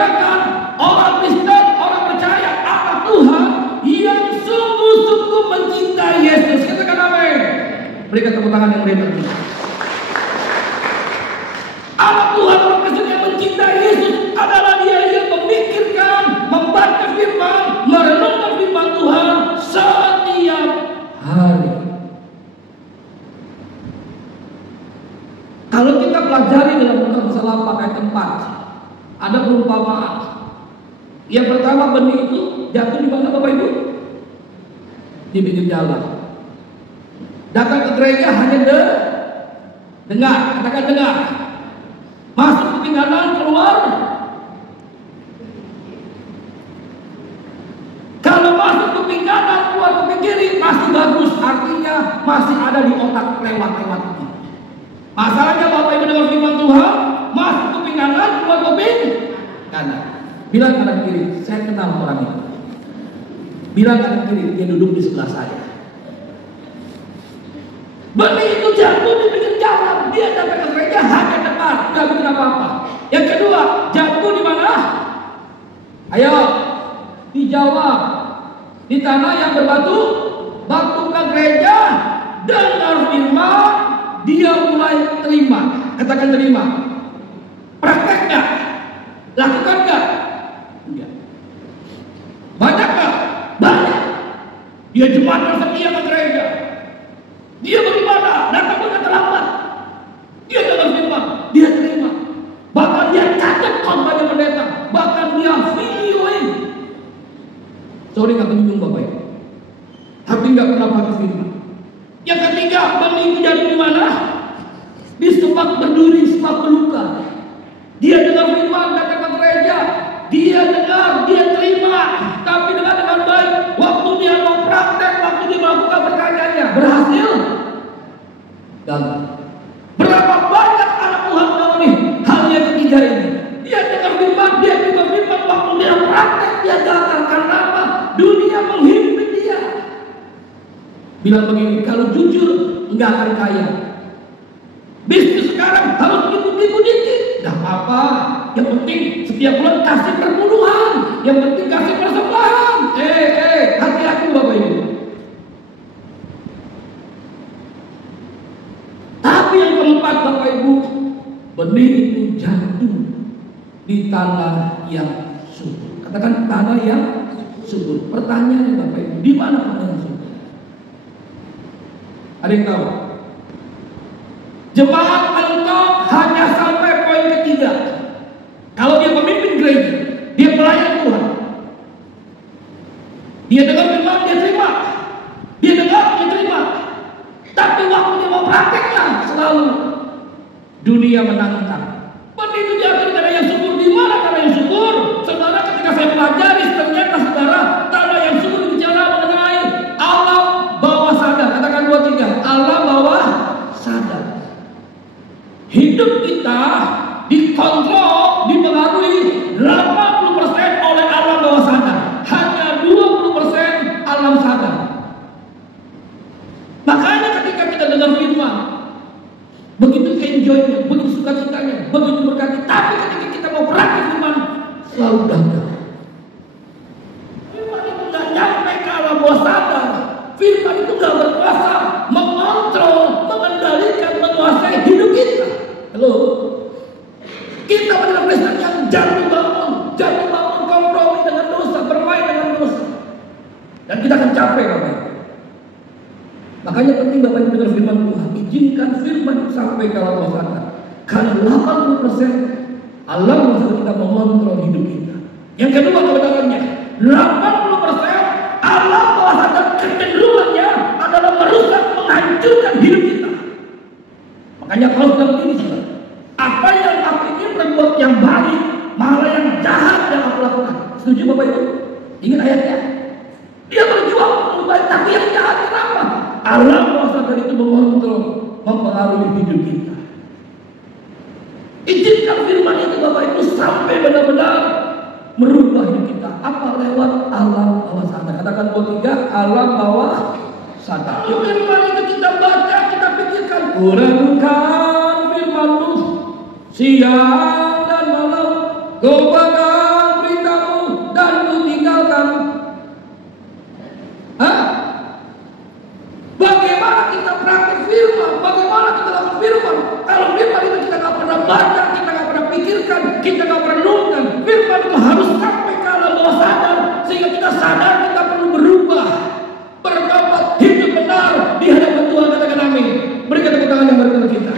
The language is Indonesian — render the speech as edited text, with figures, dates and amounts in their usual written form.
mengerjakan orang Kristen, orang percaya akan Tuhan yang sungguh-sungguh mencintai Yesus. Katakan amin. Berikan tepuk tangan yang meriah. Anak Tuhan orang Kristen yang mencintai Yesus adalah dia yang memikirkan, membaca firman, merenungkan firman Tuhan setiap hari. Kalau kita pelajari dalam Lukas 8 ayat 4, ada perumpamaan. Yang pertama, benih itu jatuh di mana Bapak Ibu? Di pinggir jalan. Datang ke gereja hanya dengar, katakan dengar. Masuk ke pinggalan, keluar. Kalau masuk ke pinggalan, keluar ke kiri, masih bagus. Artinya masih ada di otak, lewat-lewat. Masalahnya Bapak Ibu dengar firman Tuhan, masuk ke pinggalan, keluar ke pinggalan. Bilang kanan kiri, saya kenal orang itu. Bilang kanan kiri, dia duduk di sebelah saya. Benih itu jatuh di pinggir jalan, dia datang ke gereja hanya dengar, nggak bikin apa-apa. Yang kedua, jatuh di mana? Ayo, dijawab. Di tanah yang berbatu, waktu ke gereja, dengar firman, dia mulai terima. Katakan terima. Praktek nggak? Lakukan nggak? Enggak. Banyak nggak? Banyak. Dia jemaat setia ke gereja. Dia bagaimana? Datang pun terlambat. Dia dengar firman, dia terima. Bahkan dia catat khotbahnya pendeta. Bahkan dia videoin. Sorry nggak menyinggung Bapak Ibu. Tapi nggak pernah pakai firman. Yang ketiga, benih itu jadi di mana? Di semak berduri, semak belukar. Dia dengar firman, datang ke gereja. Dia dengar, dia terima. Tapi dengan baik. Waktu dia mau praktek, waktu dia melakukan pertanyaannya, berhasil? Gagal. Berapa banyak anak Tuhan mengalami hal yang ketiga ini? Dia dengar firman, dia dengar firman, waktu dia praktek, dia gagal. Karena apa? Dunia menghimpit dia. Bilang begini, kalau jujur enggak akan kaya. Bisnis sekarang harus ribu-ribu dikit, enggak apa-apa. Yang penting setiap bulan kasih perpuluhan, yang penting kasih persembahan. Hati-hati Bapak Ibu. Tapi yang keempat Bapak Ibu, benih itu jatuh di tanah yang subur. Katakan tanah yang subur. Pertanyaannya Bapak Ibu, di mana tanah yang subur? Ada yang tahu? Jemaat mentok hanya sampai poin ketiga. Kalau dia pemimpin gereja, dia pelayan Tuhan, dia dengar firman, dia terima. Dia dengar, dia terima. Tapi waktu dia mau prakteknya, selalu dunia menantang. Benih itu jatuh di tanah yang subur. Di mana tanah yang subur? Saudara, ketika saya pelajari, ternyata saudara, tanah yang subur bicara mengenai alam bawah sadar. Katakan 2, 3. Alam bawah sadar. Hidup kita dikontrol, dipengaruhi 80% oleh alam bawah sadar. Hanya 20% alam sadar. Makanya ketika kita dengar firman, begitu enjoy-nya, begitu suka-citanya, begitu berkati. Tapi ketika kita mau praktik firman, selalu gagal. Firman itu gak nyampe ke alam bawah sadar. Firman itu gak berkuasa mengontrol, mengendalikan, menguasai hidup kita. Halo? Kita adalah Kristen yang jatuh bangun kompromi dengan dosa, bermain dengan dosa. Dan kita akan capek Bapak. Makanya penting Bapak Ibu dengar firman Tuhan. Izinkan firman sampai ke alam bawah sadar. Karena 80% alam bawah sadar kita mengontrol hidup kita. Yang kedua kebenarannya, 80% alam bawah sadar kecenderungannya adalah merusak, menghancurkan hidup kita. Makanya kalau sudah begini saudara, apa yang aku ingin berbuat yang baik, malah yang jahat yang aku lakukan. Setuju Bapak Ibu? Ingat ayatnya? Dia berjuang untuk baik, tapi yang jahat kenapa? Alam bawah sadar itu mengontrol, mempengaruhi hidup kita. Izinkan firman itu Bapak Ibu sampai benar-benar merubah hidup kita. Apa? Lewat alam bawah sadar. Katakan 2, 3, alam bawah sadar. Firman itu kita baca, kita pikirkan. Kurenungkan firman-Mu siang dan malam, Kau firman. Kalau firman itu kita nggak pernah baca, kita nggak pernah pikirkan, kita nggak pernah renungkan, firman itu harus sampai ke alam bawah sadar, sehingga kita sadar kita perlu berubah, bertobat, hidup benar di hadapan Tuhan. Katakan amin. Berikan tepuk tangan yang berikan kita.